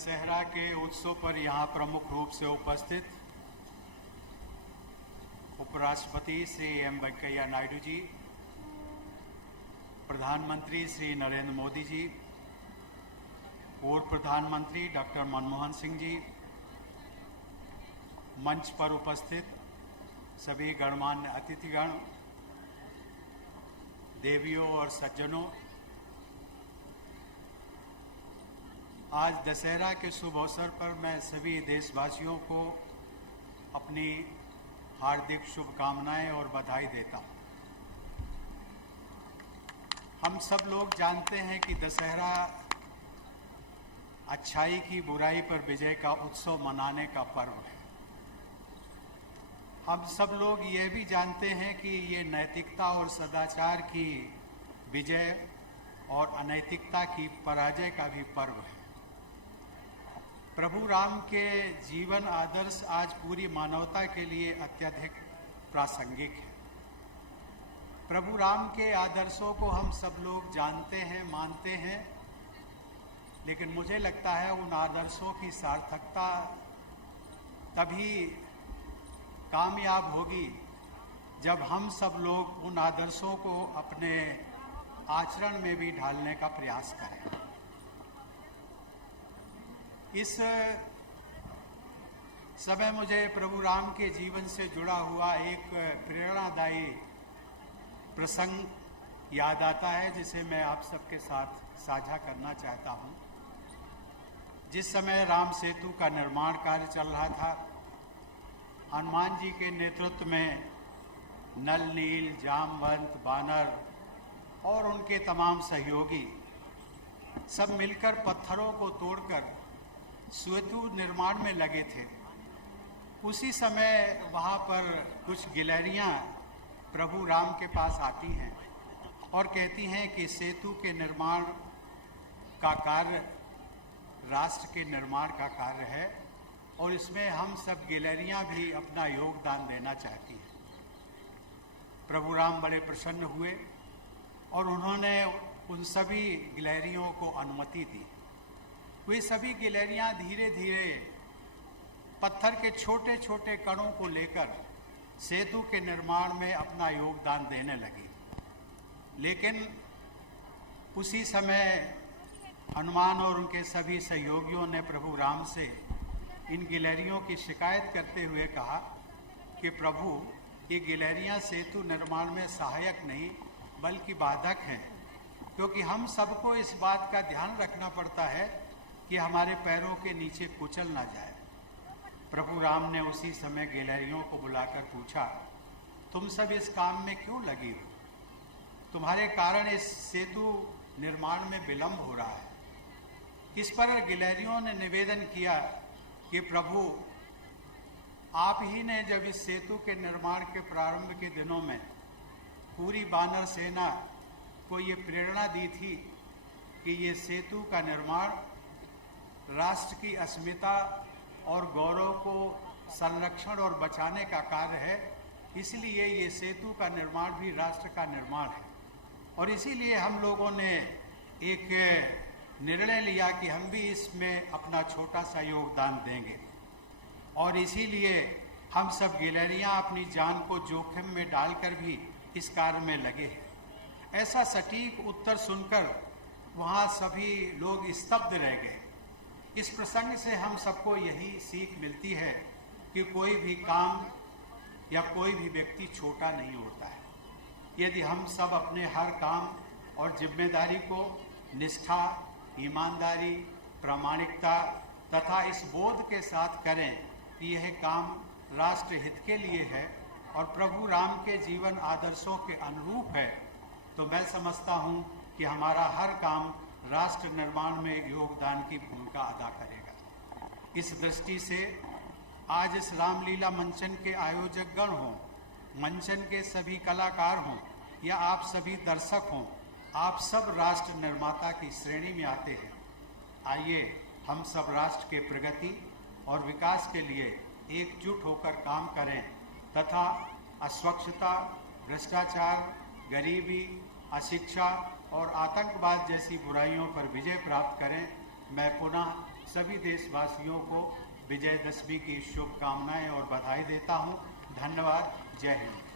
दशहरा के उत्सव पर यहाँ प्रमुख रूप से उपस्थित उपराष्ट्रपति श्री एम वेंकैया नायडू जी, प्रधानमंत्री श्री नरेंद्र मोदी जी, पूर्व प्रधानमंत्री डॉक्टर मनमोहन सिंह जी, मंच पर उपस्थित सभी गणमान्य अतिथिगण, देवियों और सज्जनों, आज दशहरा के शुभ अवसर पर मैं सभी देशवासियों को अपनी हार्दिक शुभकामनाएं और बधाई देता हूं। हम सब लोग जानते हैं कि दशहरा अच्छाई की बुराई पर विजय का उत्सव मनाने का पर्व है। हम सब लोग ये भी जानते हैं कि ये नैतिकता और सदाचार की विजय और अनैतिकता की पराजय का भी पर्व है। प्रभु राम के जीवन आदर्श आज पूरी मानवता के लिए अत्यधिक प्रासंगिक है। प्रभु राम के आदर्शों को हम सब लोग जानते हैं, मानते हैं, लेकिन मुझे लगता है उन आदर्शों की सार्थकता तभी कामयाब होगी जब हम सब लोग उन आदर्शों को अपने आचरण में भी ढालने का प्रयास करें। इस समय मुझे प्रभु राम के जीवन से जुड़ा हुआ एक प्रेरणादायी प्रसंग याद आता है, जिसे मैं आप सबके साथ साझा करना चाहता हूं। जिस समय राम सेतु का निर्माण कार्य चल रहा था, हनुमान जी के नेतृत्व में नल, नील, जामवंत, बानर और उनके तमाम सहयोगी सब मिलकर पत्थरों को तोड़कर सेतु निर्माण में लगे थे। उसी समय वहाँ पर कुछ गिलहरियाँ प्रभु राम के पास आती हैं और कहती हैं कि सेतु के निर्माण का कार्य राष्ट्र के निर्माण का कार्य है और इसमें हम सब गिलहरियाँ भी अपना योगदान देना चाहती हैं। प्रभु राम बड़े प्रसन्न हुए और उन्होंने उन सभी गिलहरियों को अनुमति दी। वे सभी गिलहरियां धीरे धीरे पत्थर के छोटे छोटे कणों को लेकर सेतु के निर्माण में अपना योगदान देने लगी। लेकिन उसी समय हनुमान और उनके सभी सहयोगियों ने प्रभु राम से इन गिलहरियों की शिकायत करते हुए कहा कि प्रभु, ये गिलहरियां सेतु निर्माण में सहायक नहीं बल्कि बाधक हैं, क्योंकि हम सबको इस बात का ध्यान रखना पड़ता है कि हमारे पैरों के नीचे कुचल ना जाए। प्रभु राम ने उसी समय गिलहरियों को बुलाकर पूछा, तुम सब इस काम में क्यों लगी हो? तुम्हारे कारण इस सेतु निर्माण में विलंब हो रहा है। इस पर गिलहरियों ने निवेदन किया कि प्रभु, आप ही ने जब इस सेतु के निर्माण के प्रारंभ के दिनों में पूरी बानर सेना को ये प्रेरणा दी थी कि ये सेतु का निर्माण राष्ट्र की अस्मिता और गौरव को संरक्षण और बचाने का कार्य है, इसलिए ये सेतु का निर्माण भी राष्ट्र का निर्माण है। और इसीलिए हम लोगों ने एक निर्णय लिया कि हम भी इसमें अपना छोटा सा योगदान देंगे और इसीलिए हम सब गिलहरियां अपनी जान को जोखिम में डालकर भी इस कार्य में लगे हैं। ऐसा सटीक उत्तर सुनकर वहाँ सभी लोग स्तब्ध रह गए। इस प्रसंग से हम सबको यही सीख मिलती है कि कोई भी काम या कोई भी व्यक्ति छोटा नहीं होता है। यदि हम सब अपने हर काम और जिम्मेदारी को निष्ठा, ईमानदारी, प्रामाणिकता तथा इस बोध के साथ करें कि यह काम राष्ट्र हित के लिए है और प्रभु राम के जीवन आदर्शों के अनुरूप है, तो मैं समझता हूँ कि हमारा हर काम राष्ट्र निर्माण में योगदान की भूमिका अदा करेगा। इस दृष्टि से आज इस रामलीला मंचन के आयोजक गण हों, मंचन के सभी कलाकार हों या आप सभी दर्शक हों, आप सब राष्ट्र निर्माता की श्रेणी में आते हैं। आइए हम सब राष्ट्र के प्रगति और विकास के लिए एकजुट होकर काम करें तथा अस्वच्छता, भ्रष्टाचार, गरीबी, अशिक्षा और आतंकवाद जैसी बुराइयों पर विजय प्राप्त करें। मैं पुनः सभी देशवासियों को विजयदशमी की शुभकामनाएं और बधाई देता हूं। धन्यवाद। जय हिंद।